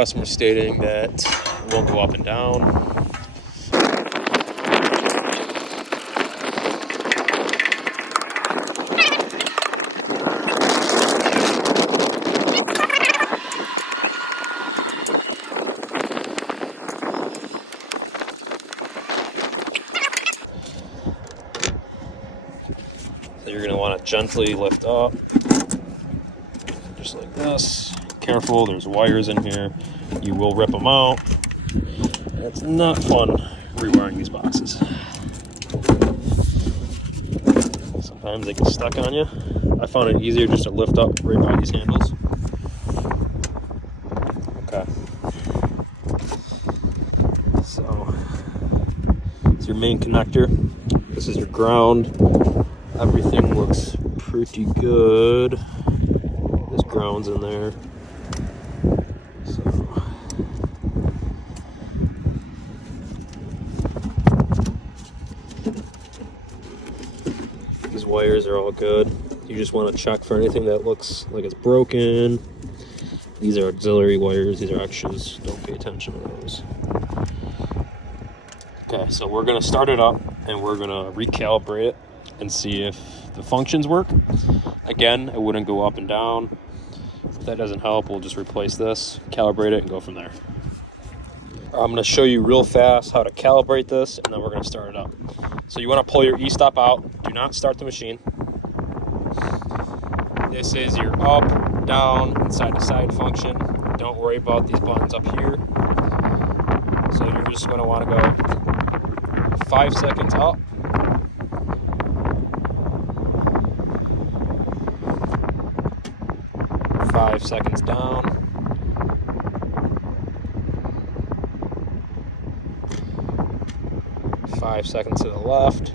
customer stating that it won't go up and down. So you're going to want to gently lift up, just like this. Careful, there's wires in here. You will rip them out. It's not fun rewiring these boxes. Sometimes they get stuck on you. I found it easier just to lift up right by these handles. Okay. So, it's your main connector. This is your ground. Everything looks pretty good. This ground's in there. So, these wires are all good. You just want to check for anything that looks like it's broken. These are auxiliary wires. These are extras. Don't pay attention to those. Okay, so we're going to start it up and we're going to recalibrate it and see if the functions work. Again, it wouldn't go up and down. If that doesn't help, we'll just replace this, calibrate it, and go from there. I'm going to show you real fast how to calibrate this, and then we're going to start it up. So you want to pull your e-stop out. Do not start the machine. This is your up, down, and side-to-side function. Don't worry about these buttons up here. So you're just going to want to go 5 seconds up. 5 seconds down. 5 seconds to the left.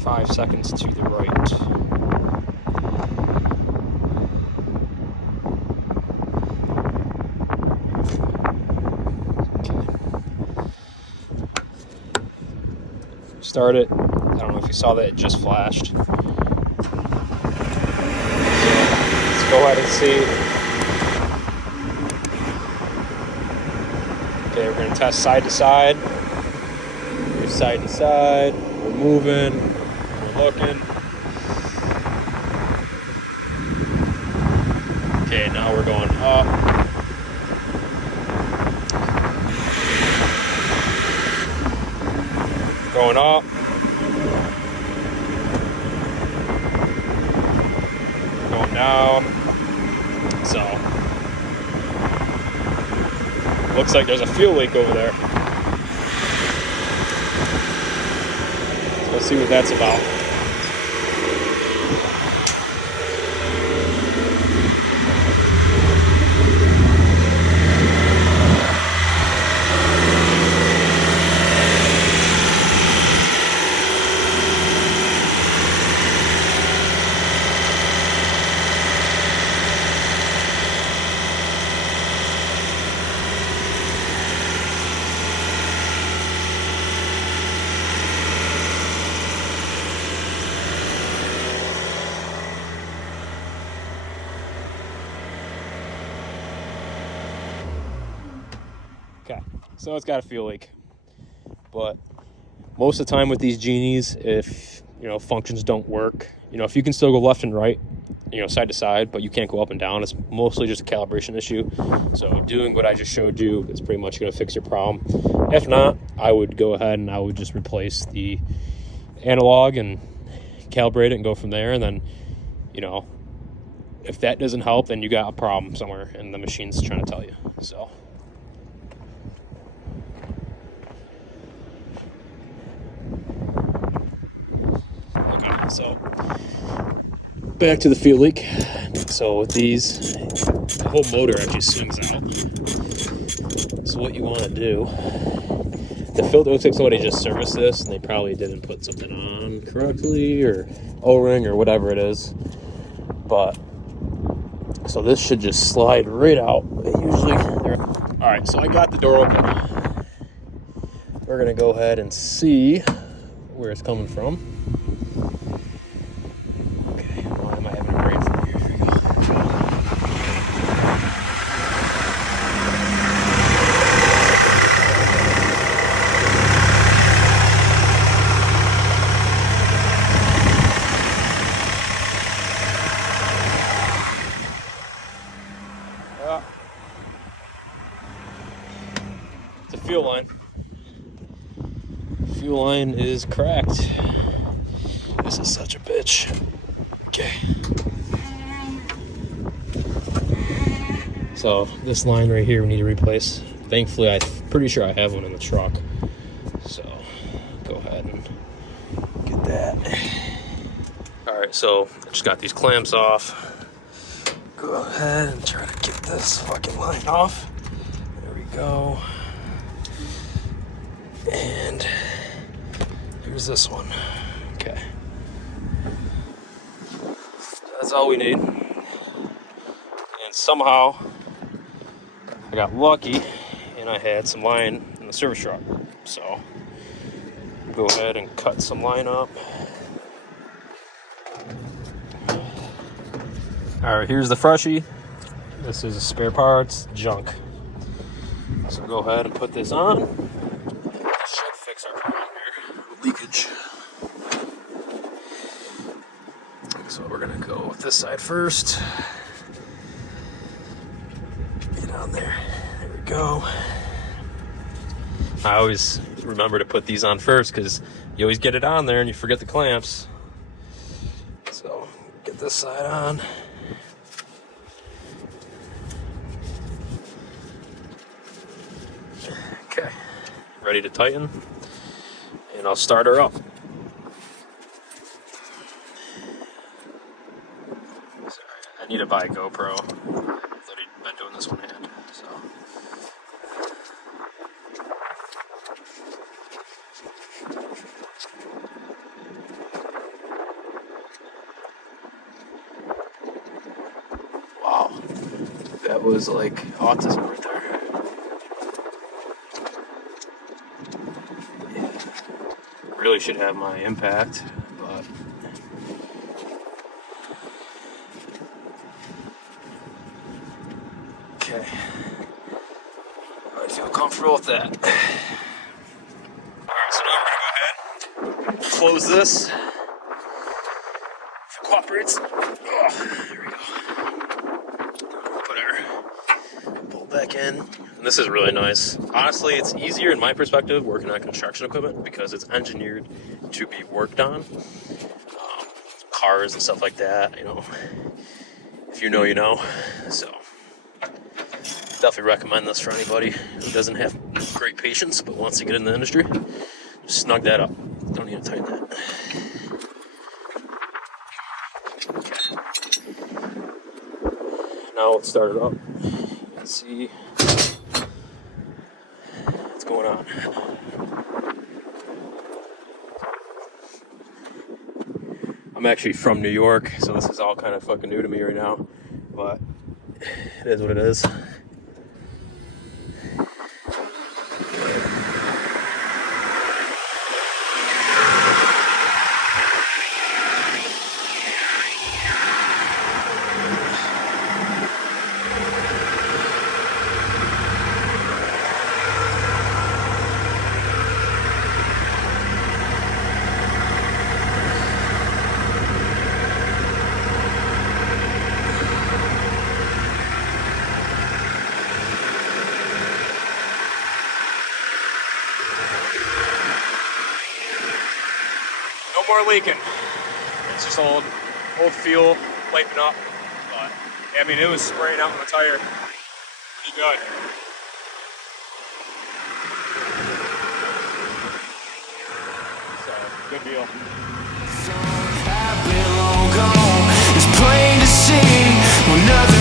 5 seconds to the right. Start it. I don't know if you saw that, it just flashed. So let's go ahead and see. Okay, we're going to test side to side. Here's side to side. We're moving. We're looking. Okay, now we're going up. Going up. Going down. So, looks like there's a fuel leak over there. So let's see what that's about. Okay, so it's got a fuel leak, but most of the time with these Genies, if functions don't work, if you can still go left and right, side to side, but you can't go up and down, it's mostly just a calibration issue. So doing what I just showed you is pretty much going to fix your problem. If not, I would go ahead and I would just replace the analog and calibrate it and go from there. And then, if that doesn't help, then you got a problem somewhere and the machine's trying to tell you. So. So back to the fuel leak. So with these, the whole motor actually swings out. So what you want to do, the filter looks like somebody just serviced this and they probably didn't put something on correctly or O-ring or whatever it is. But so this should just slide right out. All right, so I got the door open. We're gonna go ahead and see where it's coming from. fuel line. Fuel line is cracked. This is such a bitch. Okay. So this line right here we need to replace. Thankfully, I'm pretty sure I have one in the truck. So go ahead and get that. All right, so I just got these clamps off. Go ahead and try to get this fucking line off. There we go. And here's this one. Okay. That's all we need. And somehow I got lucky and I had some line in the service truck. So go ahead and cut some line up. All right, here's the freshie. This is a spare parts junk. So go ahead and put this on. This should fix our problem here. Leakage. So we're gonna go with this side first. Get on there. There we go. I always remember to put these on first because you always get it on there and you forget the clamps. So get this side on. Okay, ready to tighten, and I'll start her up. Sorry, I need to buy a GoPro. I've been doing this one hand, so. Wow, that was like autism right there. Really should have my impact, but okay, I feel comfortable with that. Alright, so now we're gonna go ahead, close this. If it cooperates, there we go. Put our bolt back in. And this is really nice. Honestly, it's easier in my perspective working on construction equipment because it's engineered to be worked on. Cars and stuff like that, you know. If you know, you know. So, definitely recommend this for anybody who doesn't have great patience but wants to get in the industry. Just snug that up. Don't need to tighten that. Okay. Now let's start it up. You can see what's going on. I'm actually from New York, so this is all kind of fucking new to me right now, but it is what it is. More leaking. It's just old fuel piping up. But I mean, it was spraying out on the tire pretty good. So good deal. It's plain to see when nothing